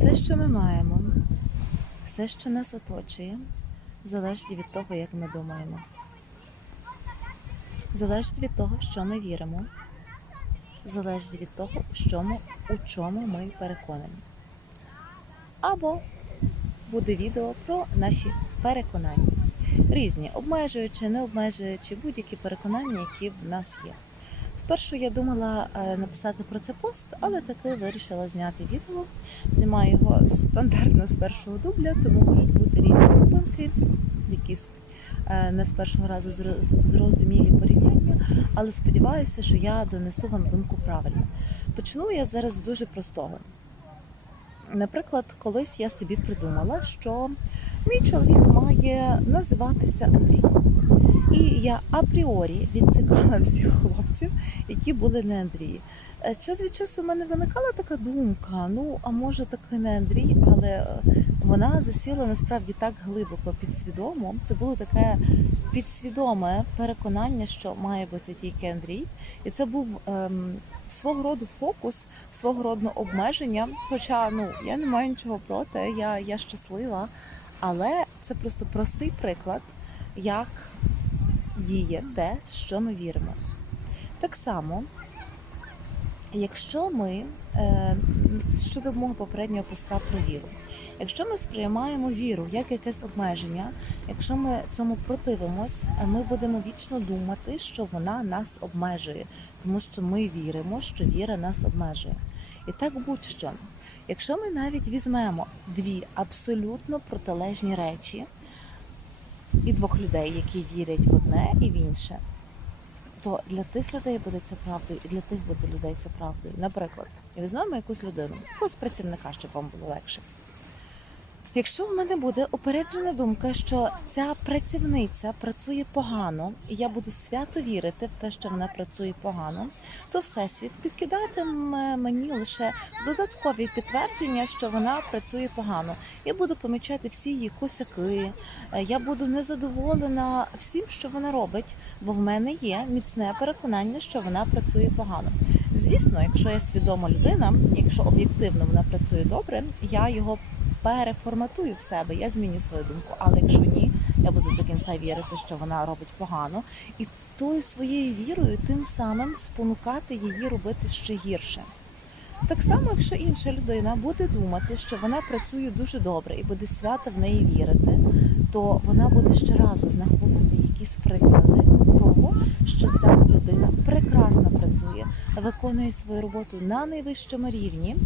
Все, що ми маємо, все, що нас оточує, залежить від того, як ми думаємо. Залежить від того, в що ми віримо, залежить від того, у чому, у чому ми переконані. Або буде відео про наші переконання. Різні, обмежуючи, не обмежуючи будь-які переконання, які в нас є. Спершу я думала е, написати про це пост, але таки вирішила зняти відео. Знімаю його стандартно з першого дубля, тому можуть бути різні зупинки, якісь е, не з першого разу зрозумілі порівняння, але сподіваюся, що я донесу вам думку правильно. Почну я зараз з дуже простого. Наприклад, колись я собі придумала, що мій чоловік має називатися Андрій. І я апріорі відсікала всіх хлопців, які були не Андрії. Е, Час від часу в мене виникала така думка: ну, а може таки не Андрій, але е, вона засіла насправді так глибоко підсвідомо. Це було таке підсвідоме переконання, що має бути тільки Андрій. І це був ем, свого роду фокус, свого роду обмеження. Хоча ну я не маю нічого проти, я, я щаслива. Але це просто простий приклад, як діє те, що ми віримо. Так само, якщо ми е, щодо мого попереднього поста про віру, якщо ми сприймаємо віру як якесь обмеження, якщо ми цьому противимось, ми будемо вічно думати, що вона нас обмежує, тому що ми віримо, що віра нас обмежує. І так будь-що. Якщо ми навіть візьмемо дві абсолютно протилежні речі, і двох людей, які вірять в одне і в інше, то для тих людей буде це правдою, і для тих буде людей це правдою. Наприклад, візьмемо якусь людину, якогось працівника, щоб вам було легше. Якщо в мене буде упереджена думка, що ця працівниця працює погано, і я буду свято вірити в те, що вона працює погано, то всесвіт підкидатиме мені лише додаткові підтвердження, що вона працює погано. Я буду помічати всі її косяки, е, я буду незадоволена всім, що вона робить, бо в мене є міцне переконання, що вона працює погано. Звісно, якщо я свідома людина, якщо об'єктивно вона працює добре, я його переформатую в себе, я зміню свою думку. Але якщо ні, я буду до кінця вірити, що вона робить погано, і тою своєю вірою тим самим спонукати її робити ще гірше. Так само, якщо інша людина буде думати, що вона працює дуже добре і буде свято в неї вірити, то вона буде щоразу знаходити якісь приклади того, що ця людина прекрасно працює, виконує свою роботу на найвищому рівні